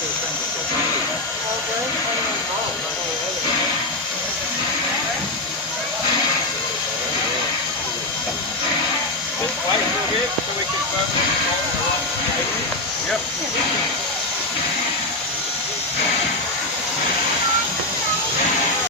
Just wait for it so we can cover it all the way. Yep.